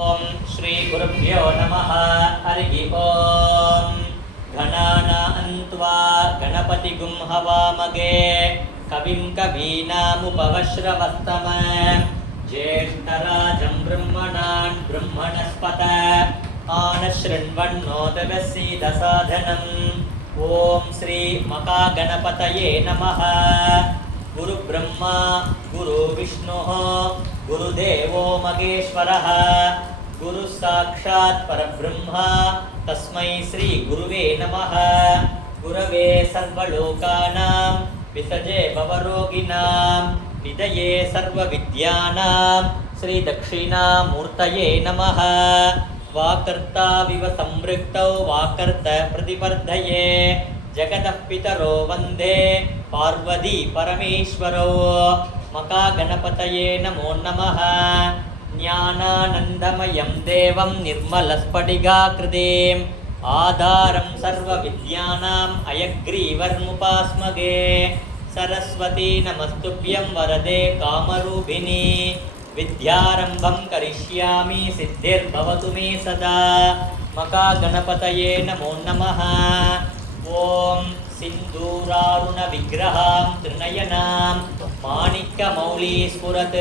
ओम श्री गुरुभ्यो नमः। हरि ओम। गणानान्त्वा गणपतिगुं हवामगे कविं कवीनामुपवश्रवस्तम ज्येष्ठराजं ब्रह्मणान् ब्रह्मणस्पत आनशृण्वन्नोदवसीदसाधनम्। ओम श्री महागणपतये नमः। गुरु ब्रह्मा गुरु विष्णुः गुरुदेवो महेश्वरः गुरु साक्षात् परब्रह्म तस्मै श्री गुरुवे नमः। गुरवे सर्वलोकानां विसजे भवरोगिणां निधये सर्वविद्यानां श्री दक्षिणामूर्तये नमः। वाकर्ता विव संवृक्तौ वाकर्त प्रतिवर्धये जगतः पितरो वन्दे पार्वती परमेश्वरौ। महागणपतये नमो नमः। ज्ञानानन्दमयं देवं निर्मलस्फटिकाकृतिम् आधारं सर्वविद्यानाम् अयग्रीवर्मुपास्मगे। सरस्वती नमस्तुभ्यं वरदे कामरूपिणी विद्यारम्भं करिष्यामि सिद्धिर्भवतु मे सदा। महागणपतये नमो नमः। ओम सिंदूरारुण विग्रहां त्रिनयनां माणिक्यमौली स्फुरत्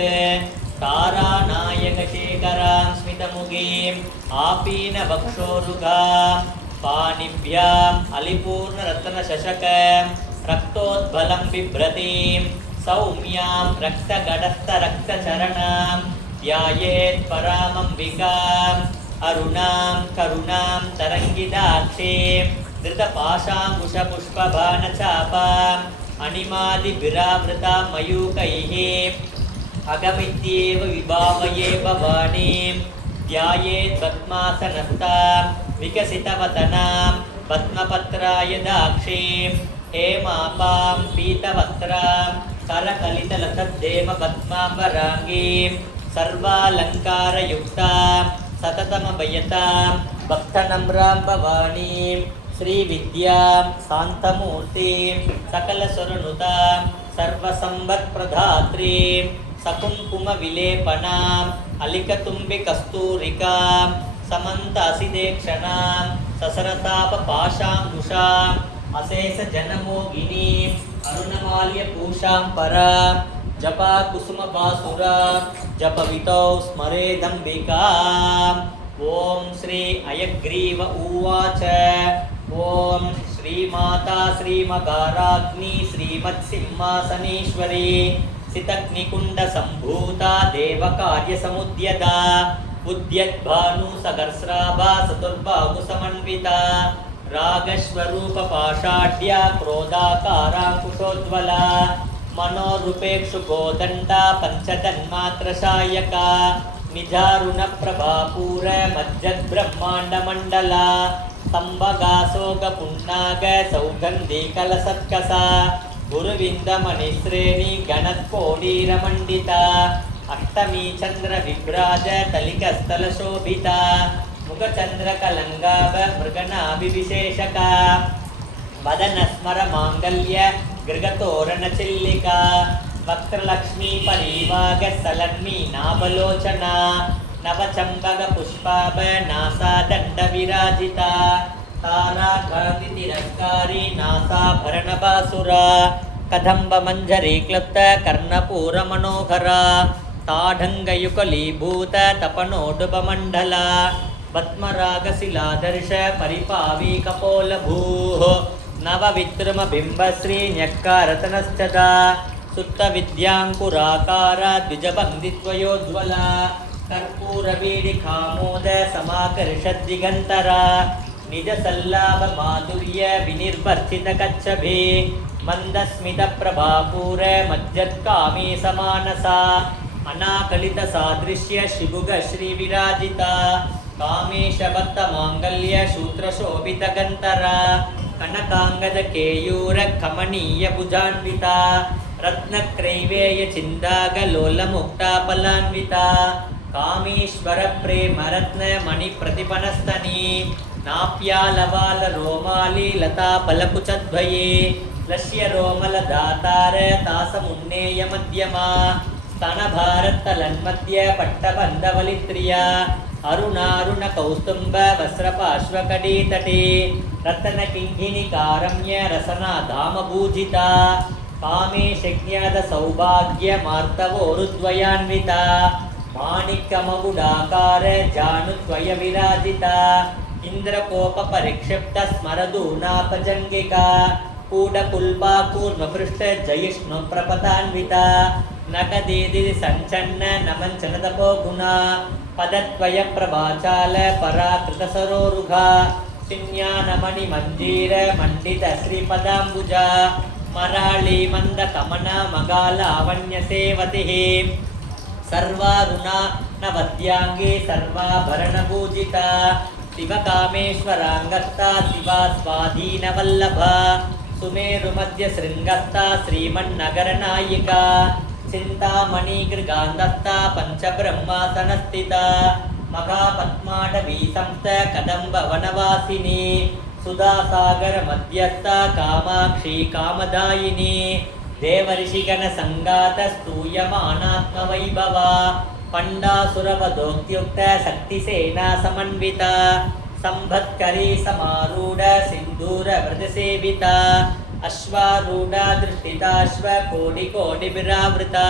तारानायकशेखरां स्मितमुखीं आपीनवक्षोरुगां पाणिभ्याम् अलिपूर्णरत्नशशकं रक्तोद्बलं बिभ्रतीं सौम्यां रक्तगडस्थरक्तचरणां ध्यायेत् परामम्बिकाम् अरुणां करुणां तरङ्गिताक्षीं धृतपाशाङ्कुशपुष्पबाणचापाम् अणिमादिभिरावृतां मयूकैः अगमित्येव विभावये भवानीं ध्यायेत् पद्मासनस्तां विकसितवदनां पद्मपत्राय दाक्षीं हेमापां पीतवस्त्रां करकलितलसद्धेमपद्माम्बराङ्गीं सर्वालङ्कारयुक्तां सततमभयतां भक्तनम्रां भवानीं श्रीविद्यां शान्तमूर्तिं सकलस्वरनुतां सर्वसम्पत्प्रदात्रीं सकुङ्कुमविलेपनाम् अलिकतुम्बिकस्तूरिकां समन्तासिदेक्षणां ससरतापपाशाङ्कुशाम् अशेषजनमोगिनीम् अरुणमाल्यपूषां परां जपा कुसुमपासुरां जपवितौ स्मरेदम्बिकाम्। ओम श्री अयग्रीव उवाच ओम श्रीमाता श्रीमगाराग्नि श्रीमत्सिंहासनेश्वरी सितग्निकुण्डसम्भूता देवकार्यसमुद्यता उद्यद्भानुसहस्राभा चतुर्बाहुसमन्विता रागस्वरूपपाषाढ्या क्रोधाकाराङ्कुशोज्ज्वला मनोरूपेक्षुगोदण्डा पञ्चतन्मात्रशायका निजारुणप्रभापूर मज्जद्ब्रह्माण्डमण्डला स्तम्भगासोगपुन्नाग सौगन्धिकलसत्कसा गुरुविन्दमणिश्रेणी गणत्कोडीरमण्डिता अष्टमी चन्द्रविभ्राज तलिकस्थलशोभिता मुखचन्द्रकलङ्गाभ मृगनाभिविशेषका वदनस्मरमाङ्गल्य गृगतोरणचिल्लिका वक्त्रलक्ष्मी परिवाग सलन्मी नाभलोचना नवचम्बकपुष्पाभ नासादण्डविराजिता ताराकान्तितिरस्कारी नासाभरणबासुरा कदम्बमञ्जरी क्लुप्त कर्णपूरमनोहरा ताढङ्गयुगलीभूत तपनोडुपमण्डला पद्मरागशिलादर्श परिपावी कपोलभूः नवविद्रुमबिम्बश्री न्यक्कारतनश्चदा सुप्तविद्याङ्कुराकारा द्विजबन्दित्वयोज्ज्वला कर्पूरवीडिकामोद समाकर्षद्दिगन्तरा निजसल्लाभमाधुर्य विनिर्वर्तितकच्छभे मन्दस्मितप्रभापूर मज्जत्कामी समानसा अनाकलितसादृश्य शिबुगश्रीविराजिता कामेशभक्तमाङ्गल्य शूत्रशोभितगन्तरा कनकाङ्गदकेयूरकमनीयभुजान्विता रत्नक्रैवेयचिन्दागलोलमुक्ताफलान्विता कामेश्वरप्रेमरत्नमणिप्रतिपनस्तनी नाप्यालवालरोमाली लताफलकुचद्वये लस्यरोमलदातार तासमुन्नेयमध्यमा स्तनभारतलन्मध्य पट्टबन्धवलित्रिया अरुणारुण कौस्तुम्ब वस्त्रपार्श्वकटीतटी रत्नकिङ्किणिकारम्य रसना धामभूजिता कामेशज्ञात सौभाग्यमार्तवोरुद्वयान्विता माणिक्यमगुडाकार जानुद्वय विराजिता इन्द्रकोपपरिक्षिप्त स्मरदूनापजङ्गिका कूटकुल्पा कूर्मपृष्ठ जयिष्णु प्रपतान्विता नकदीदि सञ्चन्न नमञ्चनदपो गुणा पदद्वय प्रभाचाल पराकृतसरोरुघा शिन्यानमणिमञ्जीर मण्डित श्रीपदाम्बुजा मराळी मन्दकमना मगालावण्यसेवतिः सर्वारुणा नवद्यांगे सर्वाभरणपूजिता शिवकामेश्वराङ्गस्ता शिवा स्वाधीनवल्लभा सुमेरुमध्यशृङ्गस्ता श्रीमन्नगरनायिका चिन्तामणिगृगान्धस्ता पञ्चब्रह्मासनस्थिता महापद्माटवी संस्थ कदम्बवनवासिनी सुधासागरमध्यस्था कामाक्षी कामदायिनी देवर्षिगणसङ्गातस्तूयमानात्मवैभवा पण्डासुरवधोक्त्युक्त शक्तिसेना समन्विता संभत्करी समारूढ सिन्दूरव्रजसेविता अश्वारूढा दृष्टिताश्वकोटिकोटिविरावृता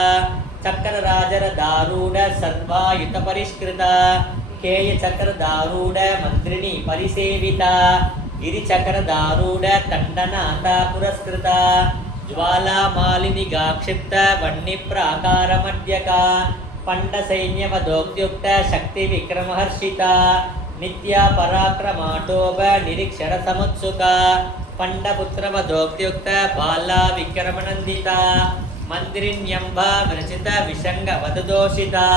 चक्रराजरदारूढ सर्वायुतपरिष्कृता केयचक्रदारूढ मन्त्रिणी परिसेविता गिरिचक्रदारूढ दण्डनाथा पुरस्कृता ज्वालामालिनि गाक्षिप्त वह्निप्राकारमड्यका पण्डसैन्यवधोक्त्युक्त शक्तिविक्रमहर्षिता नित्या पराक्रमाटोभ निरीक्षणसमुत्सुका पण्डपुत्रवधोक्त्युक्त बाला विक्रमनन्दिता मन्त्रिण्यम्बा विरचित विषङ्गवददोषिता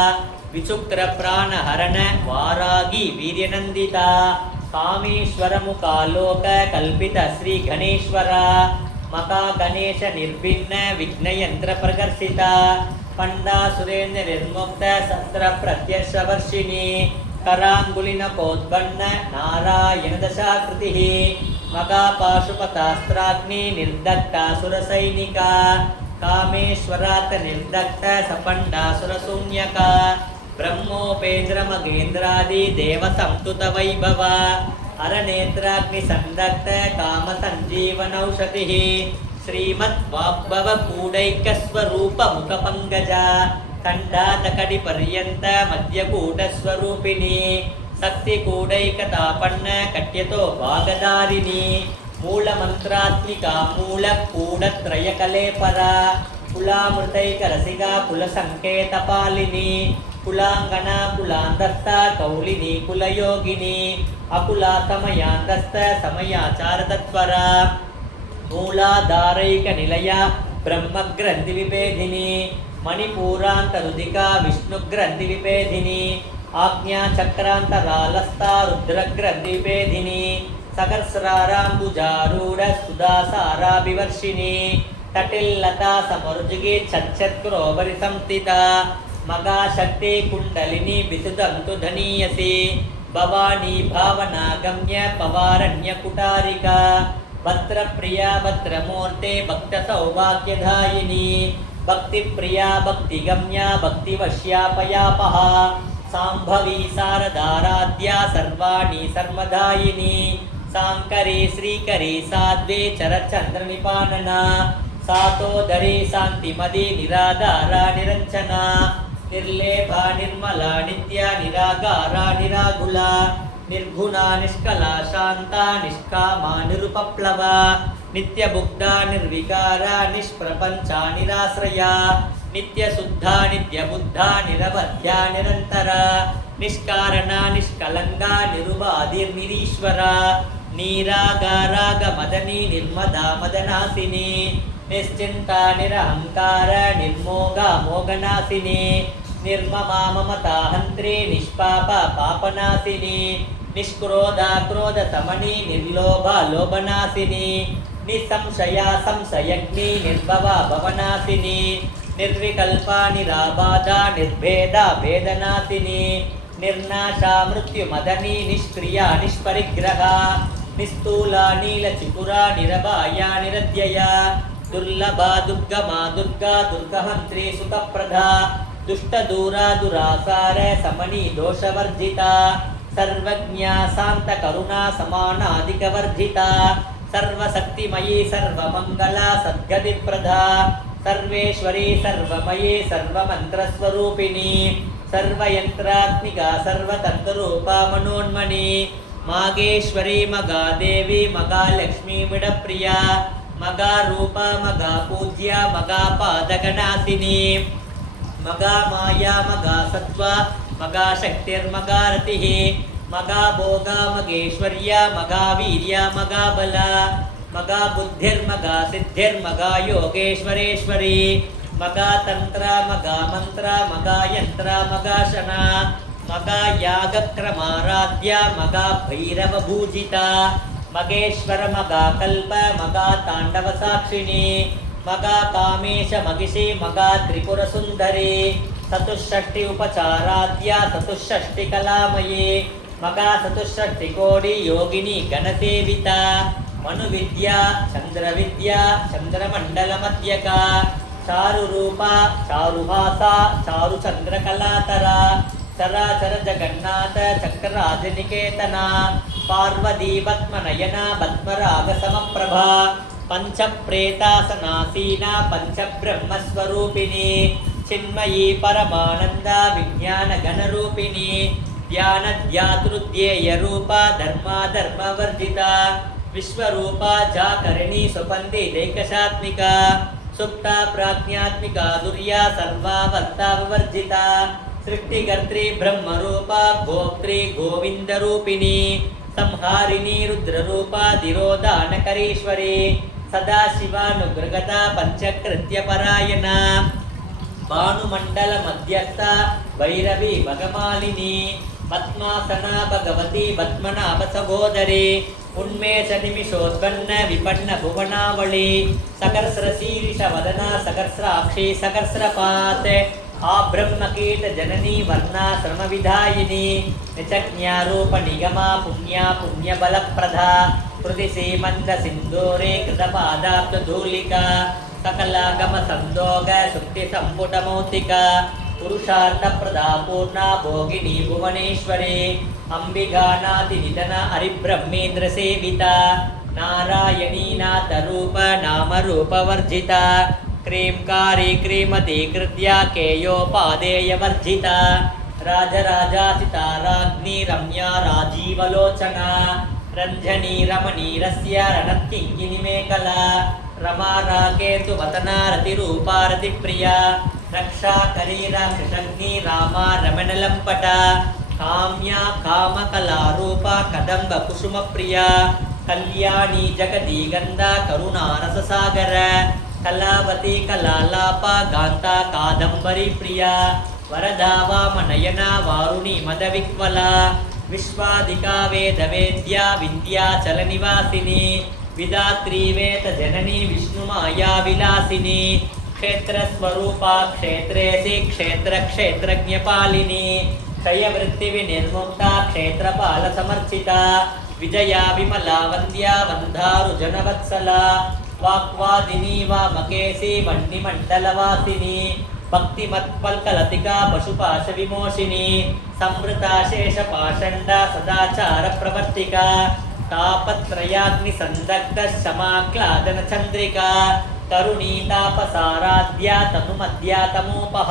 विचुक्रप्राणहरण वारागी वीर्यनन्दिता कामेश्वरमुखालोक कल्पित श्रीगणेश्वरा मका गणेश निर्भिन्न विघ्नयंत्र प्रकर्षिता पंडासुरेन्द्र निर्मुक्त शस्त्र प्रत्यर्शवर्षिणी करांगुलिनकोद्बन्न नारायण दशाकृतिः मका पाशुपतास्त्राग्नि निर्दग्धासुरसैनिका कामेश्वरात् निर्दग्ध सपंडासुरशून्यका ब्रह्मोपेन्द्रमगेन्द्रादि देवसंस्तुत वैभवा अरनेत्राग्निसन्दग्ध कामसञ्जीवनौषधिः श्रीमद्वाग्भवकूटैकस्वरूपमुखपङ्कजा खण्डातकटिपर्यन्त मध्यकूटस्वरूपिणी शक्तिकूटैकतापन्न कट्यतो भागधारिणी मूलमन्त्रात्मिका मूलकूटत्रयकलेपरा कुलामृतैकरसिका कुलसङ्केतपालिनी कुलाङ्गना कुलान्तस्था कौलिनी कुलयोगिनी अकुला समयांतस्थ समयाचारतत्परा मूलाधारैकनिलया ब्रह्मग्रन्थिविभेदिनी मणिपूरान्तरुदिका विष्णुग्रन्थिविभेदिनी आज्ञाचक्रान्तरालस्था रुद्रग्रन्थिविभेदिनी सकर्स्राराम्बुजारूढ सुधासाराभिवर्षिणी तटिल्लता समरुजिगी छच्छत्क्रोबरि संस्थिता मगाशक्ति कुण्डलिनी विसुदन्तु धनीयसी भवानी भावनागम्य पवारण्यकुटारिका भद्रप्रिया भद्रमूर्ते भक्तसौभाग्यदायिनी भक्तिप्रिया भक्तिगम्या भक्तिवश्यापयापहा साम्भवी शारदाराध्या सर्वाणि सर्वदायिनी साङ्करी श्रीकरी साध्वी चरचन्द्रनिपानना सातोदरी शान्तिमदी निराधारा निरञ्जना निर्लेभा निर्मला नित्या निरागारा निराकुला निर्गुणा निष्कला शान्ता निष्कामा निरुपप्लवा नित्यमुग्धा निर्विकारा निष्प्रपञ्चा निराश्रया नित्यशुद्धा नित्यबुद्धा निरवध्या निरन्तरा निष्कारणा निष्कलङ्का निरुबाधिर्निरीश्वरा नीरागारागमदनी निर्मदा मदनासिनी निश्चिन्ता निरहङ्कार निर्मोगा मोगनासिनी निर्ममा ममता हन्त्री निष्पापा पापनासिनी निष्क्रोधा क्रोधसमनी निर्लोभा लोभनासिनी निसंशया संशयग्नि निर्भवा भवनासिनी निर्विकल्पा निराबाधा निर्भेदा भेदनासिनी निर्नाशा मृत्युमदनी निष्क्रिया निष्परिग्रहा निस्तूला नीलचिपुरा निरभाया निरध्यया दुर्लभा दुर्गमा दुर्गा दुर्गहन्त्री सुखप्रदा ದುಷ್ಟದೂರಾ ದುರಾಸಾರ ಸಮನಿ ದೋಷವರ್ಜಿತ ಸರ್ವಜ್ಞ ಶಾಂತ ಕರುಣಾ ಸಮಾನಾಧಿಕವರ್ಜಿತ ಸರ್ವಶಕ್ತಿಮಯೀ ಸರ್ವಮಂಗಲ ಸದ್ಗತಿಪ್ರದಾ ಸರ್ವೇಶ್ವರಿ ಸರ್ವಮಯೇ ಸರ್ವಮಂತ್ರಸ್ವರೂಪಿಣಿ ಸರ್ವಯಂತ್ರಾತ್ಮಿಕಾ ಸರ್ವತಂತ್ರರೂಪ ಮನೋನ್ಮಣಿ ಮಾಗೇಶ್ವರಿ ಮಗಾದೇವಿ ಮಗಾಲಕ್ಷ್ಮೀ ಮಿಡಪ್ರಿಯ ಮಗಾರೂಪ ಮಗಾಪೂಜ್ಯ ಮಗಾಪಾದಗಣಾಸಿನಿ ಮಗಾಮಾಯಾ ಮಗಾಸತ್ವ ಮಗಾಶಕ್ತಿರ್ಮಗಾರತಿಃ ಮಗಾಭೋಗ ಮಗೇಶ್ವರ್ಯ ಮಗಾವೀರ್ಯ ಮಗಾಬಲ ಮಗಾಬುದ್ಧಿರ್ಮಗಾಸಿದ್ಧಿರ್ಮಗಾ ಯೋಗೇಶ್ವರೇಶ್ವರಿ ಮಗಾತಂತ್ರ ಮಗಾಮಂತ್ರ ಮಗಾಯಂತ್ರ ಮಗಾಶನ ಮಗಾಯಾಗಕ್ರಮಾರಾಧ್ಯ ಮಗಾಭೈರವಭೂಜಿತ ಮಗೇಶ್ವರ ಮಗಾಕಲ್ಪ ಮಗಾತಾಂಡವಸಾಕ್ಷಿಣಿ ಮಗಾಕಾಮೇಶ ಮಗಿಷಿ ಮಗಾತ್ರಿಪುರಸುಂದರಿ ಚತುಷ್ಷಷ್ಟಿ ಉಪಚಾರಾಧ್ಯ ಚತುಷ್ಷಷ್ಟಿ ಕಲಾಮಯಿ ಮಗಾ ಚತುಷ್ಷಷ್ಟಿ ಕೋಡಿ ಯೋಗಿನಿ ಗಣಸೇವಿತ ಮನುವಿದ್ಯಾ ಚಂದ್ರವಿದ್ಯಾ ಚಂದ್ರಮಂಡಲ ಮಧ್ಯಕ ಚಾರುರೂಪ ಚಾರುಹಾಸ ಚಾರುಚಂದ್ರಕಲಾತರ ಚರಾಚರ ಜಗನ್ನಾಥ ಚಕ್ರರಾಜನಿಕೇತನ ಪಾರ್ವತಿ ಪದ್ಮನಯನ ಪದ್ಮರಾಗ ಸಮಪ್ರಭಾ ಪಂಚಪ್ರೇತಾಸನಾಸೀನ ಪಂಚಬ್ರಹ್ಮಸ್ವರೂಪಿಣಿ ಚಿನ್ಮಯೀ ಪರಮಾನಂದ ವಿಜ್ಞಾನ ಘನರೂಪಿಣಿ ಧ್ಯಾನ ಧ್ಯಾತೃಧ್ಯೇಯ ರೂಪ ಧರ್ಮಾಧರ್ಮವರ್ಜಿತ ವಿಶ್ವರೂಪ ಜಾಕರಣಿ ಸುಪಂದಿ ದೈಕಶಾತ್ಮಿಕ ಸುಪ್ತ ಪ್ರಾಜ್ಞಾತ್ಮಿಕ ದುರ್ಯ ಸರ್ವಾವರ್ತಾವರ್ಜಿತ ಸೃಷ್ಟಿಕರ್ತ್ರಿ ಬ್ರಹ್ಮರೂಪ ಗೋಪ್ತ್ರಿ ಗೋವಿಂದರೂಪಿಣಿ ಸಂಹಾರಿಣಿ ರುದ್ರರೂಪ ಧಿರೋಧಾನಕರೀಶ್ವರಿ ಸದಾಶಿವಾನುಗ್ರಗತ ಪಂಚಕೃತ್ಯ ಪರಾಯಣ ಭಾನುಮಂಡಲ ಮಧ್ಯಸ್ಥ ಭೈರವಿ ಭಗಮಾಲಿನಿ ಪದ್ಮಾಸನ ಭಗವತಿ ಪದ್ಮನಾಭ ಸಹೋದರಿ ಉನ್ಮೇಷ ನಿಮಿಷೋತ್ಪನ್ನ ವಿಪನ್ನ ಭುವನಾವಳಿ ಸಕರ್ಸ್ರ ಶೀರ್ಷ ವದನ ಸಕರ್ಸ್ರಾಕ್ಷಿ ಸಕರ್ಸ್ರಪಾತ್ ಆ ಬ್ರಹ್ಮಕೀಟ ಜನನಿ ವರ್ಣಾಶ್ರಮ ವಿಧಾಯಿನಿ ನಿಚಜ್ಞಾರೂಪ ನಿಗಮ ಪುಣ್ಯ ಪುಣ್ಯ ಬಲಪ್ರದ ಕೃತಿ ಸೀಮಂತ ಸಿಂಧೂರೆ ಕೃತಪಾದಾಬ್ದ ಧೂಲಿಕಾ ಸಕಲಾಗಮ ಸಂದೋಗ ಸುಕ್ತಿ ಸಂಪುಟ ಮೌತಿಕ ಪುರುಷಾರ್ಥ ಪ್ರದಾ ಪೂರ್ಣ ಭೋಗಿನಿ ಭುವನೇಶ್ವರಿ ಅಂಬಿಗಾನಾತಿ ನಿಧನ ಹರಿಬ್ರಹ್ಮೇಂದ್ರ ಸೇವಿತ ನಾರಾಯಣೀನಾಥ ರೂಪ ನಾಮರೂಪ ವರ್ಜಿತ ಕ್ರೀಂಕಾರಿ ಕ್ರೀಮತಿ ಕೃತ್ಯ ಕೇಯೋಪಾದೇಯ ವರ್ಜಿತ ರಾಜರಾಜಾಸಿತ ರಾಜ್ಞಿ ರಮ್ಯಾ ರಾಜೀವಲೋಚನ ರಂಜನಿ ರಮಣೀರಸ್ಯ ರಣತ್ಕಿಂಕಿನಿ ಮೇಖಲಾ ರಮಾ ರಾಕೇತು ವತನ ರತಿರೂಪಾ ರತಿಪ್ರಿಯ ರಕ್ಷಾ ಕರೀರ ಕೃಷಗ್ನಿ ರಾಮ ರಮಣಲಂಪಟ ಕಾಮ್ಯ ಕಾಮಕಲಾರೂಪ ಕದಂಬ ಕುಸುಮ ಪ್ರಿಯ ಕಲ್ಯಾಣಿ ಜಗದೀಗಂಧ ಕರುಣಾರಸಸಾಗರ ಕಲಾವತಿ ಕಲಾಲಾಪ ಗಾಂತ ಕಾದಂಬರಿ ಪ್ರಿಯ ವರದಾ ವಾಮನಯನ ವಾರುಣಿ ಮದವಿಕ್ವಲ ವಿಶ್ವಾಧಿಕಾ ವೇದ ವೇದ್ಯ ವಿದ್ಯಾಚಲ ನಿವಾಸಿನಿ ವಿಧಾತ್ರಿ ವೇದ ಜನನಿ ವಿಷ್ಣು ಮಾಯಾ ವಿಲಾಸಿನಿ ಕ್ಷೇತ್ರ ಸ್ವರೂಪ ಕ್ಷೇತ್ರೇಸಿ ಕ್ಷೇತ್ರ ಕ್ಷೇತ್ರಜ್ಞಪಾಲಿನಿ ಕ್ಷಯವೃತ್ತಿ ವಿನಿರ್ಮುಕ್ತ ಕ್ಷೇತ್ರಪಾಲ ಸಮರ್ಚಿತ ವಿಜಯಾ ವಿಮಲಾ ವಂದ್ಯಾ ವಂಧಾರು ಜನವತ್ಸಲ ವಾಕ್ವಾದಿನಿ ವಾಮಕೇಸಿ ವನ್ನಿಮಂಡಲವಾಸಿನಿ ಭಕ್ತಿಮತ್ಪಲ್ಕಲತಿಕಾ ಪಶುಪಾಶ ವಿಮೋಷಿನಿ ಸಂವೃತ ಶೇಷ ಪಾಷಂಡ ಸದಾಚಾರ ಪ್ರವರ್ತಿಕಾ ತಾಪತ್ರಯಾಗ್ನಿ ಸಂದಗ್ಧ ಶಮಾಕ್ಲಾದನ ಚಂದ್ರಿಕಾ ಕರುಣೀ ತಾಪಸಾರಾಧ್ಯ ತನುಮಧ್ಯ ತಮೋಪಹ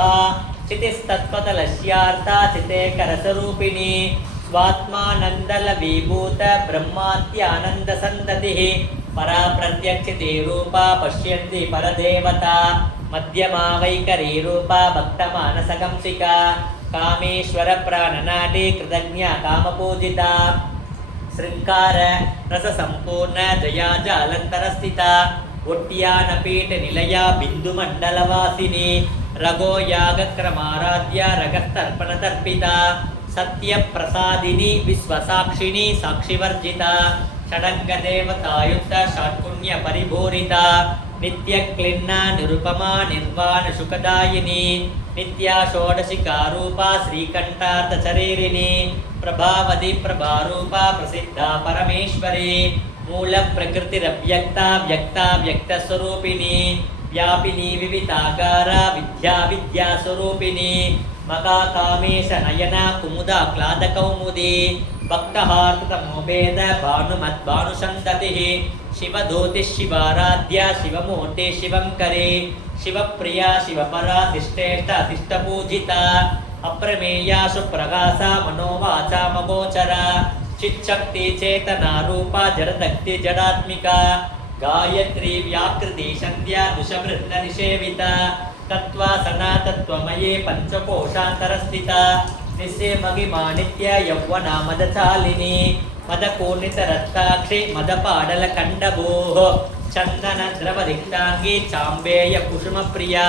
ಚಿತಿಸ್ತತ್ಪತಲಶ್ಯಾರ್ಥ ಚಿತೇಕರಸರೂಪಿಣಿ ಸ್ವಾತ್ಮಾನಂದಲ ವಿಭೂತ ಬ್ರಹ್ಮಾತ್ಯಾನಂದ ಸಂತತಿ ಪರಾ ಪ್ರತ್ಯಕ್ಷಿತೆ ರೂಪ ಪಶ್ಯಂತಿ ಪರದೇವತಾ ಮಧ್ಯಮಾ ವೈಖರಿ ರೂಪ ಭಕ್ತ ಮಾನಸಕಂಸಿಕ ಕಾಮೇಶ್ವರ ಪ್ರಾಣನಾಡಿ ಕೃತಜ್ಞ ಕಾಮಪೂಜಿತ ಶೃಂಗಾರ ರಸ ಸಂಪೂರ್ಣ ಜಯಾ ಜಾಲಂತರ ಸ್ಥಿತ ಒಟ್ಯಾನ ಪೀಠ ನಿಲಯ ಬಿಂದು ಮಂಡಲವಾಸಿನಿ ರಘೋ ಯಾಗ ಕ್ರಮಾರಾಧ್ಯ ರಗಸ್ತರ್ಪಣ ತರ್ಪಿತ ಸತ್ಯ ಪ್ರಸಾದಿನಿ ವಿಶ್ವಸಾಕ್ಷಿಣಿ ಸಾಕ್ಷಿವರ್ಜಿತ ಷಡಂಗ ದೇವತಾಯುಕ್ತ ಷಾಟ್ಪುಣ್ಯ ಪರಿಭೂರಿತ ನಿತ್ಯ ಕ್ಲಿನ್ನ ನಿರುಪಮಾ ನಿರ್ವಾಣ ಸುಖದಾಯಿನಿ ನಿತ್ಯ ಷೋಡಶಿಕಾ ರೂಪ ಶ್ರೀಕಂಠಾರ್ಥ ಶರೀರಿಣಿ ಪ್ರಭಾವತಿ ಪ್ರಭಾರೂಪ ಪ್ರಸಿದ್ಧ ಪರಮೇಶ್ವರಿ ಮೂಲ ಪ್ರಕೃತಿರವ್ಯಕ್ತ ವ್ಯಕ್ತ ವ್ಯಕ್ತ ಸ್ವರೂಪಿಣಿ व्यापिनी विविताकार विद्या विद्यास्वरूपिणी मका कामेश नयना कुमुदा क्लादकौमुदी भक्तहार्तमोपेद भानुमद्भानुसन्ततिः शिवदूतिः शिवाराध्या शिवमूर्ते शिवङ्करी शिवप्रिया शिवपरा तिष्ठेष्टा तिष्ठपूजिता अप्रमेया सुप्रकाशा मनोवाचा मगोचरा चिच्छक्ति चेतना रूपा जडदक्ति जडात्मिका गायत्री व्याकृति संध्या दुषवृत्त निषेविता तत्त्वासना तत्त्वमये पंचकोशान्तरस्थिता निस्से महिमा नित्य यौवना मदचालिनी मदपूर्णितरत्ताक्षि मदपाडलकण्डभूः चन्दनद्रवदिक्ताङ्गी चाम्बेय कुसुमप्रिया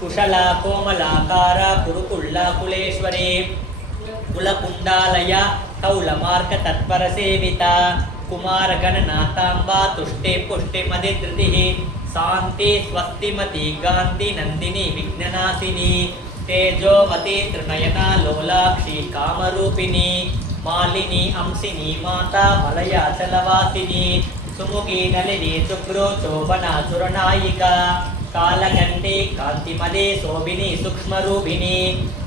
कुशला कोमलाकारा कुरुकुल्ला कुलेश्वरी कुलकुण्डालय कौलमार्गतत्परसेविता कुमारगणनाथाम्बा तुष्टे पुष्टे मदिधृतिः शान्ति स्वस्तिमती गान्ति नन्दिनी विघ्ननाशिनी तेजोवती त्रिनयना लोलाक्षी कामरूपिणी मालिनी अंसिनी माता मलयाचलवासिनी सुमुखी नलिनी शुक्रो शोभना सुरनायिका कालगण्डे कान्तिमदे शोभिनी सूक्ष्मरूपिणी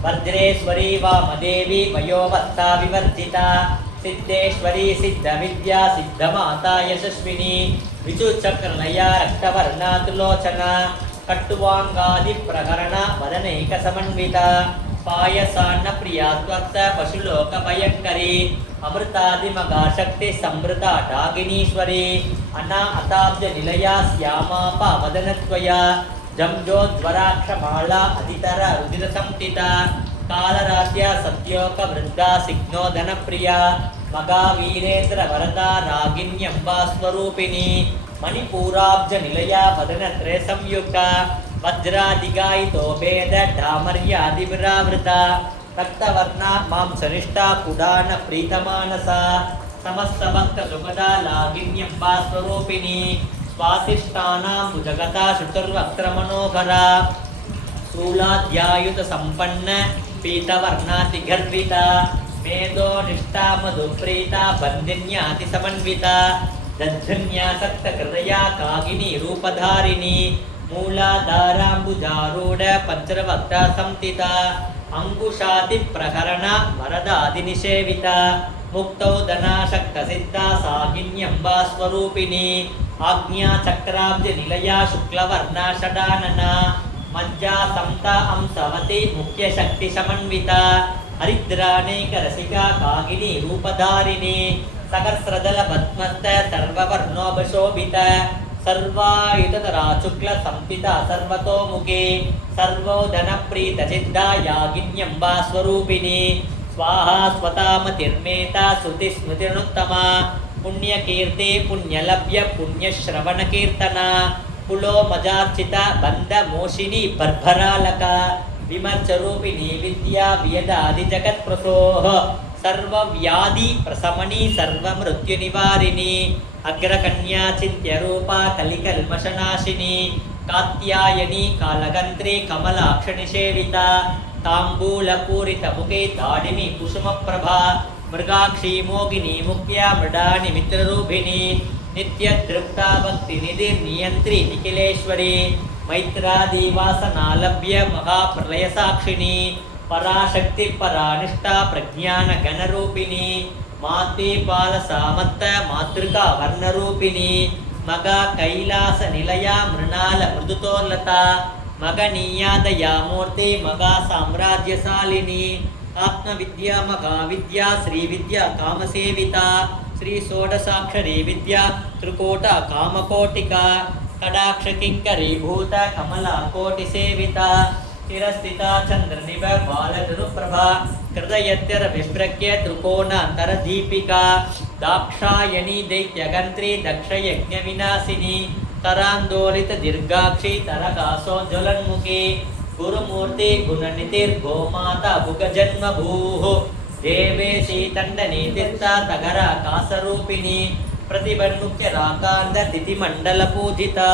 वज्रेश्वरी वामदेवी वयोवत्ता विवर्जिता सिद्धेश्वरी सिद्धविद्या सिद्धमाता यशस्विनी विचुचक्रनया रक्तवर्णा त्रिलोचना कट्टुवाङ्गादिप्रकरण वदनैकसमन्विता पायसान्न प्रिया त्वत्त पशुलोकभयङ्करी अमृतादिमगाशक्ति संवृता डागिनीश्वरी अना अताब्जनिलया श्यामापा वदनत्वया जम्जोज्वराक्षमाला अधितर रुधिरसंस्थिता कालरात्या सत्योकवृद्धा सिग्नोदनप्रिया मगावीरेन्द्र वरदा रागिण्यम्बा स्वरूपिणी मणिपूराब्जनिलया वदनत्रय संयुक्ता वज्रादिगायितो भेद ढामर्यादिविरावृता रक्तवर्णा मांसनिष्ठा पुडान प्रीतमानसा समस्तभक्तसुखदा लागिन्यम्बा स्वरूपिणी स्वासिष्ठानां भुजगता शुतुर्वक्त्रमनोहरा स्थूलाध्यायुतसम्पन्न पीतवर्णातिगर्विता मेधोनिष्ठा मधुप्रीता बन्धिन्यातिसमन्विता दध्न्यासक्तहृदया कागिनी रूपधारिणी मूलाधाराम्बुजारूढ पञ्चरवक्ता संस्थिता अंकुशादिप्रहरण वरदादिनिषेविता मुक्तौ धनाशक्तसिद्धा सागिन्यम्बा स्वरूपिणी आज्ञाचक्राब्जनिलया शुक्लवर्णा षडानना मज्जा समता अंसवती मुख्यशक्तिसमन्विता हरिद्राणैकरसिका कागिनी रूपधारिणी सहस्रदलपद्मस्थ सर्ववर्णोपशोभिता सर्वायुधरा शुक्ल संस्थिता सर्वतोमुखे सर्वोधनप्रीतचिद्धा यागिन्यम्बा स्वरूपिणी स्वाहा स्वतामतिर्मेता श्रुतिस्मृतिरुत्तमा पुण्यकीर्ति पुण्यलभ्य पुण्यश्रवणकीर्तना पुलो मजार्चिता बन्धमोशिनी बर्भरालका विमर्चरूपिणी विद्या वियदादिजगत्प्रसोः सर्वव्याधि प्रशमनी सर्वमृत्युनिवारिणी अग्रकन्या चिन्त्यरूपा कलिकल्मषनाशिनी कात्यायनी कालगन्त्री कमलाक्षनिषेविता ताम्बूलपूरितमुखे दाडिनी कुसुमप्रभा मृगाक्षी मोगिनी मुख्या मृडानि मित्ररूपिणी नित्यतृप्ता भक्तिनिधिर्नियन्त्री निखिलेश्वरी मैत्रादिवासनालभ्य महाप्रलयसाक्षिणी पराशक्ति परानिष्ठा प्रज्ञान गणरूपिणी मातृपाल सामत्त मातृका वर्णरूपिणी मगा कैलास निलया मृणाल मृदुतोर्लता मगनीयादयामूर्ति मगा साम्राज्यशालिनी आत्मविद्या महाविद्या श्रीविद्या कामसेविता श्री षोडशाक्षरी विद्या त्रिकोटा कामकोटिका कडाक्षकिङ्करी भूत कमला कोटिसेविता चिरस्थिता चन्द्रनिभ बालधनुप्रभा कृतयत्यर विस्प्रज्ञ त्रिकोणान्तरदीपिका दाक्षायणी दैत्यगन्त्री दक्षयज्ञविनाशिनी तरान्दोलित दीर्घाक्षी तरकासोज्ज्वलन्मुखी गुरुमूर्ति गुणनिधिर्गोमाता भुगजन्मभूः देवेशी तण्डनीतिस्ता तगरा कासरूपिणी प्रतिबन्मुख्यराकान्त तिथिमण्डलपूजिता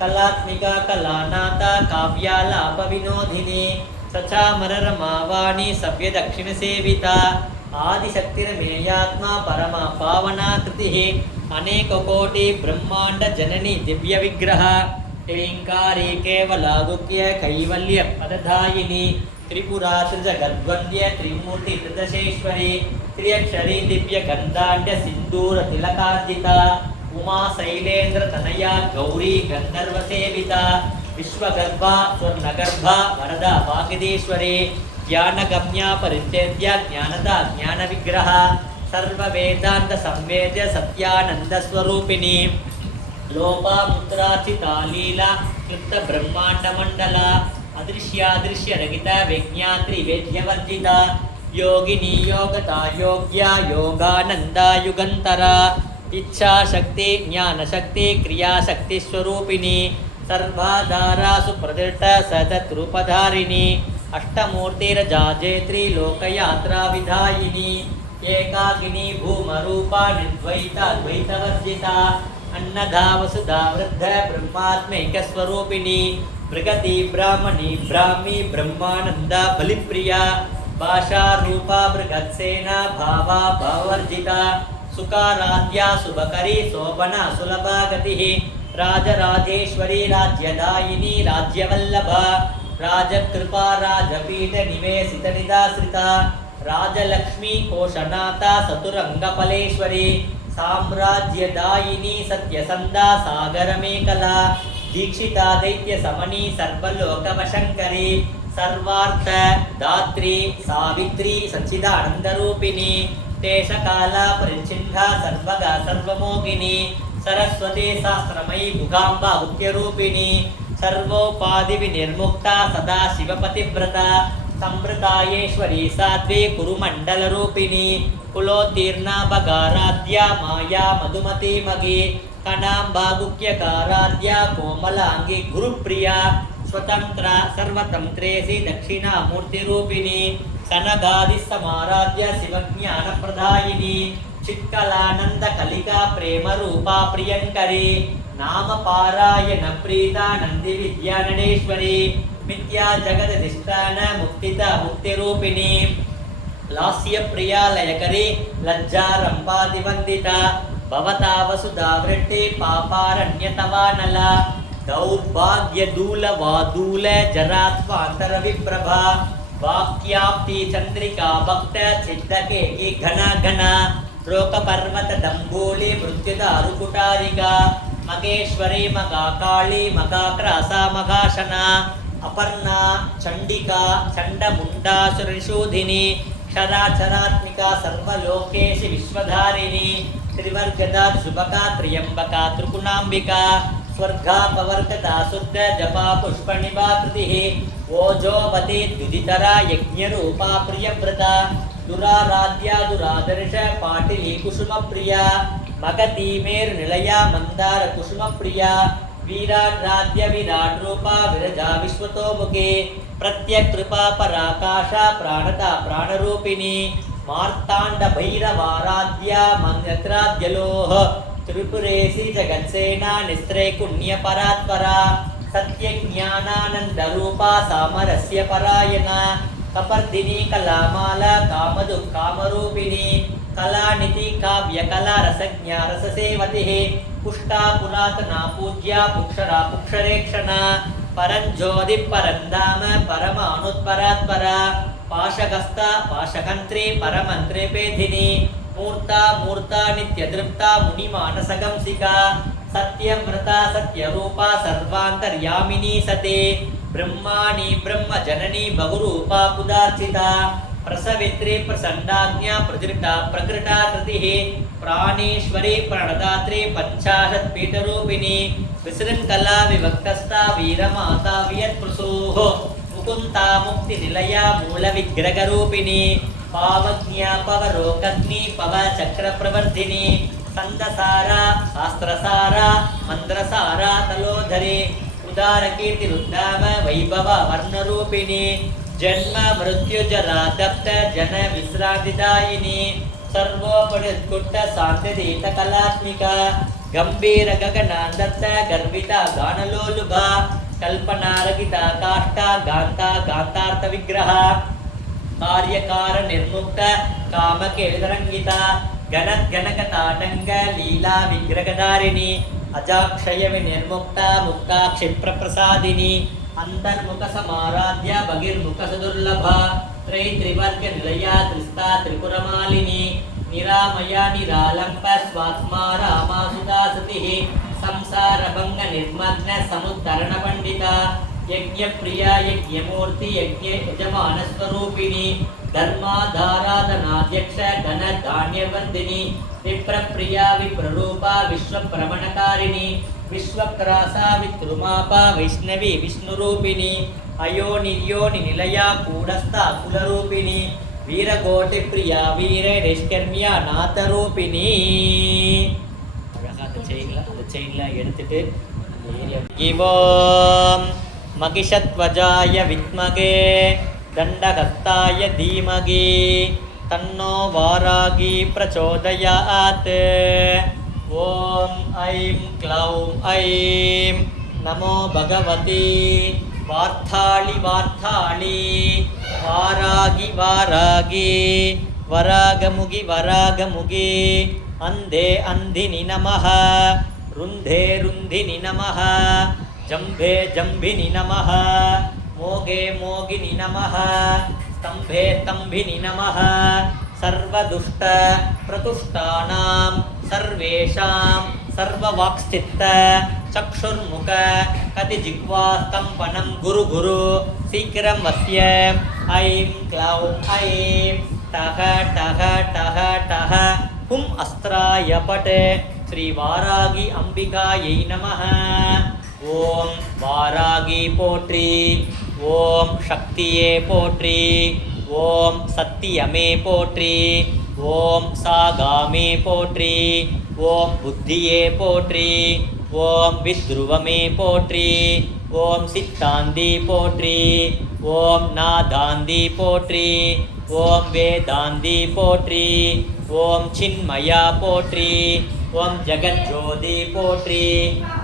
कलात्मिका कलानाथा काव्यालापविनोदिनी सचामररमावाणी सव्यदक्षिणसेविता आदिशक्तिर्मेयात्मा परमा पावना कृतिः अनेककोटि ब्रह्माण्ड जननी दिव्यविग्रह टिलिङ्कारी केवलादुक्य कैवल्य पदधायिनी त्रिपुरा त्रिजगद्वन्द्य त्रिमूर्ति त्रिदशेश्वरी त्र्यक्षरी दिव्यगन्धाढ्य सिन्दूर तिलकार्जिता उमा शैलेन्द्र तनया गौरी गन्धर्वसेविता विश्वगर्भा स्वर्णगर्भा वरदा वागीश्वरी ज्ञानगम्या परिच्छेद्य ज्ञानदा ज्ञानविग्रह सर्ववेदांत संवेद्य सत्यानंद स्वरूपिणी लोपामुद्राचिता लीला कृत ब्रह्मांड मंडला अदृश्यादृश्य रहित विज्ञात्री वेद्यवर्जिता योगिनी योगता योग्या योगानंदा युगंतरा इच्छा शक्ति ज्ञान शक्ति क्रिया शक्ति स्वरूपिणी सर्वाधारा सुप्रदृष्ट सतत रूपधारिणी अष्टमूर्तिरजाजेत्री लोकयात्रा विधायिनी एकाकिनी भूमरूपा निर्द्वैता द्वैतवर्जिता अन्नदा वसुधा वृद्ध ब्रह्मात्मैक स्वरूपिणी मृगती ब्राह्मणी ब्राह्मी ब्रह्मानंदा बलिप्रिया भाषा रूपा बृहत्सेना भावा भावर्जिता सुकाराध्या शुभकरी शोभना सुलभा गतिः राजराजेश्वरी राज्यदायिनी राज्यवल्लभा राजकृपा राजपीठ निवेशित निदाश्रिता राजलक्ष्मी कोशनाथा सतुरंगफलेश्वरी साम्राज्यदायिनी सत्यसंधा सागरमेकला दीक्षिता दैत्य समनी सर्वलोकवशंकरी सर्वार्थ दात्री सावित्री सच्चिदानंदरूपिणी देशकाला परिच्छिन्ना सर्वगा सर्वमोहिनी सरस्वती शास्त्रमयी भुगाम्बा उक्त्यरूपिणी सर्वोपाधि विनिर्मुक्ता सदा शिवपतिव्रता संवृतायेश्वरी साध्वी कुरुमण्डलरूपिणी कुलोत्तीर्णा भगाराध्या माया मधुमती मगी कणाम्बा गुह्यकाराध्या कोमलांगी गुरुप्रिया स्वतंत्र सर्वतंत्रेसी दक्षिणामूर्तिरूपिणी सनगादिसमाराध्य शिवज्ञानप्रदायिनी चित्कलानंद कलिका प्रेम रूपा प्रियंकरी नाम पारायण प्रीता नंदी विद्याननेश्वरी मिथ्या जगदधिष्ठान मुक्तिता मुक्तिरूपिणी लास्य प्रिया लयकरी लज्जा रंपादिवंदिता भवता वसुधा वृत्ति पापारण्यतवानला दौर्भाग्य दूल वादूल जरात्वांतर विप्रभा वाक्याप्ति चंद्रिका भक्त चित्तके की घना घना रोक पर्वत डंबोली मृत्युदारुकुटारिका मगेश्वरी मगाकाली मगाक्रासा मगाशना अपर्णा चंडिका चंडमुंडासुरशोधिनी क्षराचरात्मिका सर्वलोकेशि विश्वधारिणी त्रिवर्गदा शुभका त्र्यंबका त्रिपुणांबिका स्वर्गा पवर्गदा शुद्ध जपा पुष्पनिभा कृतिः ओजोपति द्विदितरा यज्ञरूपा प्रियव्रता दुराराध्या दुरादर्श पाटिली कुसुमप्रिया मगधीमेर्निलया मंदार कुसुमप्रिया वीराराध्य विराट रूपा विरजा विश्वतोमुखे प्रत्यकृपा पराकाशा प्राणता प्राणरूपिणी मार्तांड भैरवाराध्या मंत्राद्यलोह त्रिपुरेशी जगत्सेना निस्त्रैकुण्य परात्परा सत्य ज्ञानानंद रूपा सामरस्य परायणा कपर्दिनी कलामाला कामदु कामरूपिणी कलानिधि काव्य कला रसज्ञा रससेवतिः पुष्टा पुरातना पूज्या पुक्षरा पुक्षरेक्षणा परञ्ज्योति परन्धाम परमानुत्परात्परा पाशगस्ता पाशकन्त्री परमन्त्रे पेधिनी मूर्ता मूर्ता नित्यदृप्ता मुनिमानसगंसिका सत्यव्रता सत्यरूपा सर्वान्तर्यामिनी सते ब्रह्माणि ब्रह्मजननी बहुरूपा पुदार्चिता प्रसवित्री प्रसन्नाज्ञा प्रजृता प्रकृता कृतिः प्राणेश्वरी प्रणदात्री पंचाशत्पीठरूपिणी विशृङ्खला विभक्तस्था वीरमाता वियत्प्रसूः मुकुन्ता मुक्तिनिलया मूलविग्रहरूपिणी पावज्ञा पवरोकग्नि पवचक्रप्रवर्धिनी छन्दसारा शास्त्रसारा मन्द्रसारा तलोधरी उदारकीर्तिरुद्धाम वैभव वर्णरूपिणी जन्म मृत्यु जरा दप्त जन विश्रांतिदायिनी सर्वोपनिष्कुट्ट शांतिदीत कलात्मिका गंभीर गगनांदत्त गर्विता गानलोलुभा कल्पनारगिता काष्ठा गांता गांतार्थ विग्रह कार्यकार निर्मुक्त कामकेलरंगिता गणगणकताटंग लीला विग्रहधारिणी अजाक्षय विनिर्मुक्ता मुक्ता क्षिप्रप्रसादिनी अंतर्मुख समाराध्य बहिर्मुख सुदुर्लभा त्रिवर्ग निलया त्रिस्ता त्रिपुरमालिनी निरामया निरालंब स्वात्मा रामा सुधा सतिः संसार भंग निर्मग्न समुद्धरण पंडिता यज्ञ प्रिया यज्ञमूर्ति यज्ञ यजमान स्वरूपिणी धर्माधाराधनाध्यक्ष घन धान्यवर्धिनी विप्रप्रिया विप्ररूपा विश्वभ्रमणकारिणी विश्वक्रासा विद्रुमापा वैष्णवी विष्णुरूपिणी अयो निर्योनि निलया कूटस्थ कुलरूपिणी वीरकोटि प्रिया वीर निष्कर्मिया नाथरूपिणी அந்த செயின்லாம் எடுத்துட்டு இவோம் மகிஷத்வஜாய வித்மகே தண்டஹஸ்தாய தீமகி தன்னோ வாராகி பிரச்சோதயாத் ஓம் ஐம் க்ளௌம் ஐம் நமோ பகவதி வார்த்தாளி வார்த்தாளி வாராகி வாராகி வராகமுகி வராகமுகி अंधे अंधिनि नमः रुन्धे रुन्धिनि नमः जम्भे जम्भिनि नमः मोगे मोगिनि नमः स्तम्भे स्तम्भिनि नमः सर्वदुष्ट प्रतुष्टानां सर्वेषां सर्ववाक्स्थित चक्षुर्मुख कतिजिह्वास्तम्भनं गुरु गुरु शीघ्रं वस्य ऐं क्लौं ऐं टः टः टः टः हुम अस्त्राय पट श्री वारागी अंबिकायै नमः ओम वारागी पोट्री ओम शक्तिये पोट्री ओम सत्यमे पोट्री ओम सागामे पोट्री ओम बुद्धिये पोट्री ओम विद्रुवमे पोट्री ओम सिद्धांदी पोट्री ओम नादांदी पोट्री ओम वेदांदी पोट्री ओम चिन्मया पोट्री ओम जगज्योति पोट्री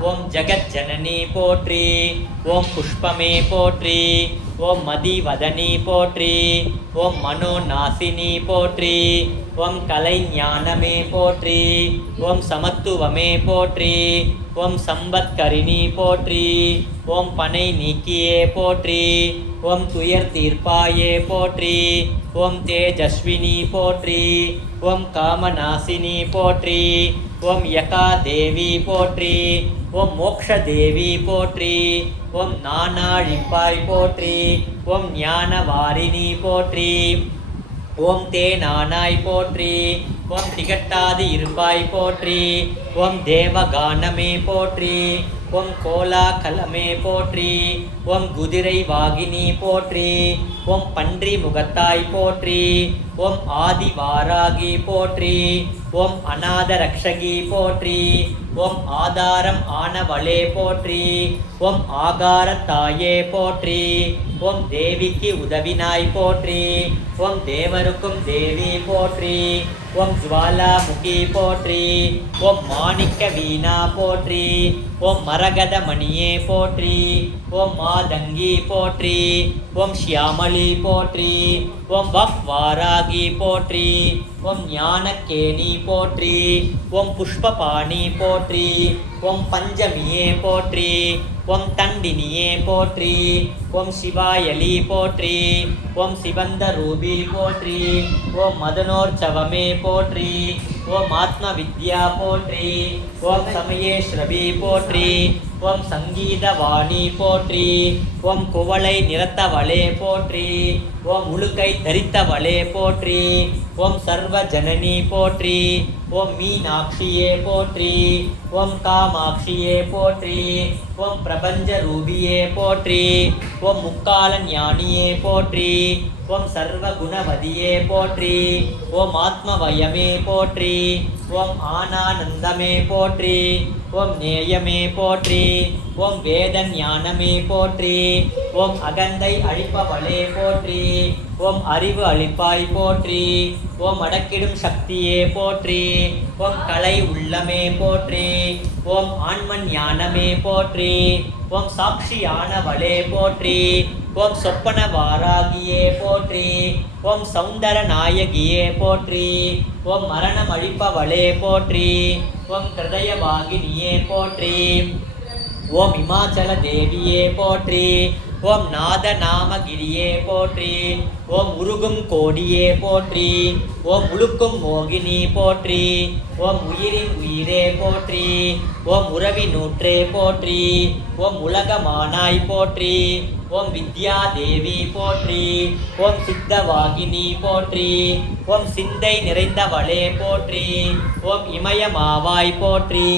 ओम जगज्जननी पोट्री ओम पुष्पमे पोट्री ओम मदिवदनी पोट्री ओम मनोनासिनी पोट्री ओम कलैज्ञानमे पोट्री ओम समत्वमे पोट्री ओम संबत्करिणी पोट्री ओम पनै नीकिये पोट्री ओम तुयर तीर्पाये पोट्री ओम तेजस्विनी पोट्री ओम कामनासिनी पोट्री ओम यका देवी पोट्री ओम मोक्ष देवी पोट्री ओम नानाळिप्पाय पोट्री ओम ज्ञानवारिणी पोट्री ओम ते नानाय पोट्री ओम तिगट्टादि इरुपाय पोट्री ओम देवगानमे पोट्री ओम कोलाकलमे पोट्री ओम कुदिरै वागिनी पोट्री ओम पन्री मुगताय pottery ओम आदिवारागी pottery ओम अनाथ रक्षगी pottery ओम आधारम आनवले pottery ओम आगारताये pottery ओम देविकी उदविनाय pottery ओम देवरुक्कुम देवी pottery ओम ज्वालामुखी pottery ओम माणिक्य वीणा pottery ओम मरगद मणिये pottery ओम मादंगी pottery ओम श्यामली pottery ओम वक्वारागी pottery ओम ज्ञानकेनी pottery ओम पुष्पपाणी pottery ओम पंचमिये pottery ओम तंडिनिये pottery ओम शिवायली pottery ओम सिबंदरूपी pottery ओम मदनोत्सवमे pottery ओम आत्मविद्या pottery ओम समयेश्वरी pottery ओम संगीतवाणी pottery ओम कुवलै निरतवले pottery ओम उलुकै धरितवले pottery ओम सर्वजननी pottery ओम मीनाक्षिये pottery ओम कामाक्षिये pottery ओम प्रपंचरूपिये pottery ओम मुक्काल ज्ञानिये pottery ओम सर्वगुणवदिये pottery ओम आत्मवयमे pottery ओम आनानंदमे pottery ओम नेयमे pottery ओम वेद ज्ञानमे pottery ओम अगंदै अழிப்பவளே pottery ஓம் அறிவு அளிப்பாய் போற்றி. ஓம் அடக்கிடும் சக்தியே போற்றி. ஓம் கலை உள்ளமே போற்றி. ஓம் ஆன்மன் ஞானமே போற்றி. ஓம் சாட்சியானவளே போற்றி. ஓம் சொப்பன வாராகியே போற்றி. ஓம் சௌந்தர நாயகியே போற்றி. ஓம் மரணம் அழிப்பவளே போற்றி. ஓம் கிருதய வாகினியே போற்றி. ஓம் இமாச்சல தேவியே போற்றி. ஓம் நாத நாமகிரியே போற்றி. ஓம் உருகும் கோடியே போற்றி. ஓம் உழுக்கும் மோகினி போற்றி. ஓம் உயிரின் உயிரே போற்றி. ஓம் உறவி நூற்றே போற்றி. ஓம் உலகமானாய் போற்றி. ஓம் வித்யா தேவி போற்றி. ஓம் சித்தவாகினி போற்றி. ஓம் சிந்தை நிறைந்தவளே போற்றி. ஓம் இமயமாவாய் போற்றி.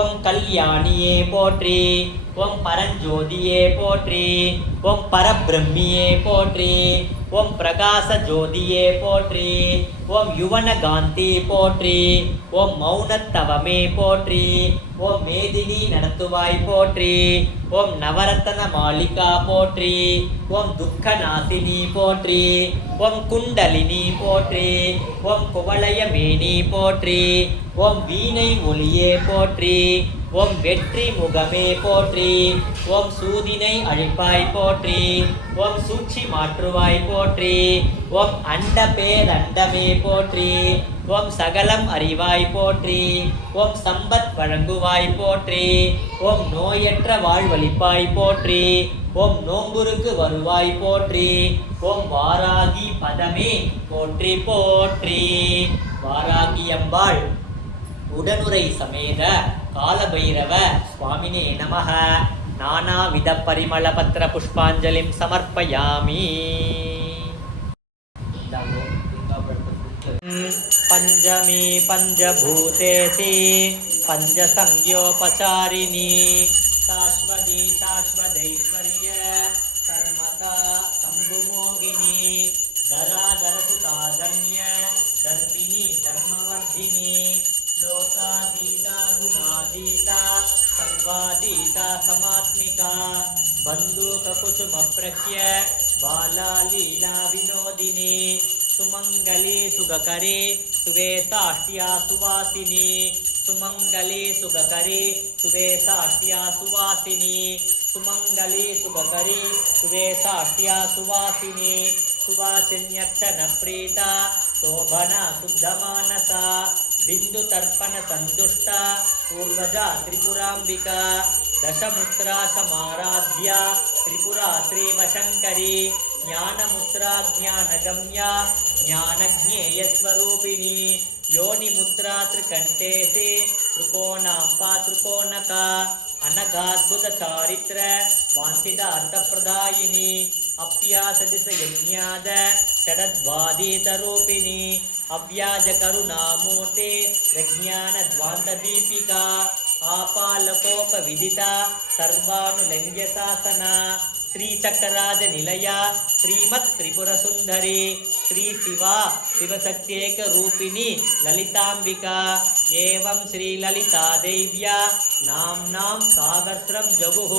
ஓம் கல்யாணியே போற்றி. ஓம் பரஞ்சோதியே போற்றி. ஓம் பரபிரம்மியே போற்றி. ஓம் பிரகாச ஜோதியே போற்றி. ஓம் யுவன காந்தி போற்றி. ஓம் மௌனத்தவமே போற்றி. ஓம் மேதினி நடத்துவாய் போற்றி. ஓம் நவரத்தன மாளிகா போற்றி. ஓம் துக்க நாசினி போற்றி. ஓம் குண்டலினி போற்றி. ஓம் குவலய மேனி போற்றி. ஓம் வீணை ஒளியே போற்றி. ஓம் வெற்றி முகமே போற்றி. ஓம் சூதினை அழிப்பாய் போற்றி. ஓம் சூழ்ச்சி மாற்றுவாய் போற்றி. ஓம் அண்ட பேரண்டமே போற்றி. ஓம் சகலம் அறிவாய் போற்றி. ஓம் சம்பத் வழங்குவாய் போற்றி. ஓம் நோயற்ற வாழ்வளிப்பாய் போற்றி. ஓம் நோம்புருக்கு வருவாய் போற்றி. ஓம் வாராகி பதமே போற்றி போற்றி. வாராகி அம்பாள் உடனுரை சமேத காலபைரவ சுவாமினே நமः. நானாவித பரிமள பத்திர புஷ்பாஞ்சலிம் சமர்ப்பயாமி. பஞ்சமி பஞ்சபூதேசி பஞ்சசங்யோபசாரிணி சாஸ்வதி சாஸ்வதைஸ்வர்ய கர்மதா சம்புமோகினி தராதரசுதாதன்ய தர்மிணி தர்மவர்தினி லோகாதீதா குணாதீதா சர்வாதீதா சமாத்மிகா बंदूककुसुमप्रख्य बाला लीला विनोदिनी सुमंगली सुगकरी सुवेशाष्ट्या सुवासिनी सुमंगली सुगकरी सुवेशाष्ट्या सुवासिनी सुमंगली सुगकरी सुवेशाष्ट्या सुवासिनी सुवासिन्यक्षण प्रीता शोभना शुद्धमानसा बिंदु तर्पण संतुष्टा पूर्वजा त्रिपुरांबिका दशमुद्रा समाराध्या त्रिपुरा श्रीवशंकरी ज्ञानमुद्रा ज्ञानगम्या ज्ञानज्ञेयस्वरूपिणी योनिमुद्रा त्रिकंठेसे त्रिकोणांपा त्रिकोणका अनगाद्भुत चारित्र वांछितार्थप्रदायिनी अप्यासदिश यज्ञाद षडद्वादीतरूपिणी अव्याज करुणामूर्ते प्रज्ञानद्वान्तदीपिका आपालकोपविदिता सर्वानुलङ्घ्य शासना श्रीचक्रराज निलया श्रीमत् त्रिपुरसुन्दरी श्री शिवा शिवशक्त्येक रूपिणी ललितांबिका एवं श्री ललिता देव्या नाम्नां सागस्रं जगुः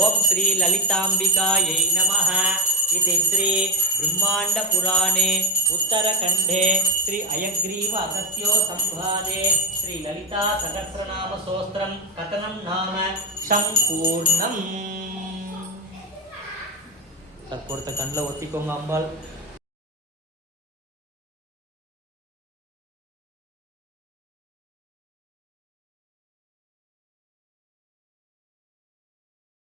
ओम श्री ललितांबिकायै नमः। इति श्री ब्रह्मांड पुराणे उत्तरखंडे श्री अयग्रीव अगस्त्यो संवादे श्री ललिता सहस्रनाम स्तोत्रं कथनं नाम संपूर्णम्. தற்பொருத்த கண்ணில் ஒத்திக்கோங்க அம்பாள்.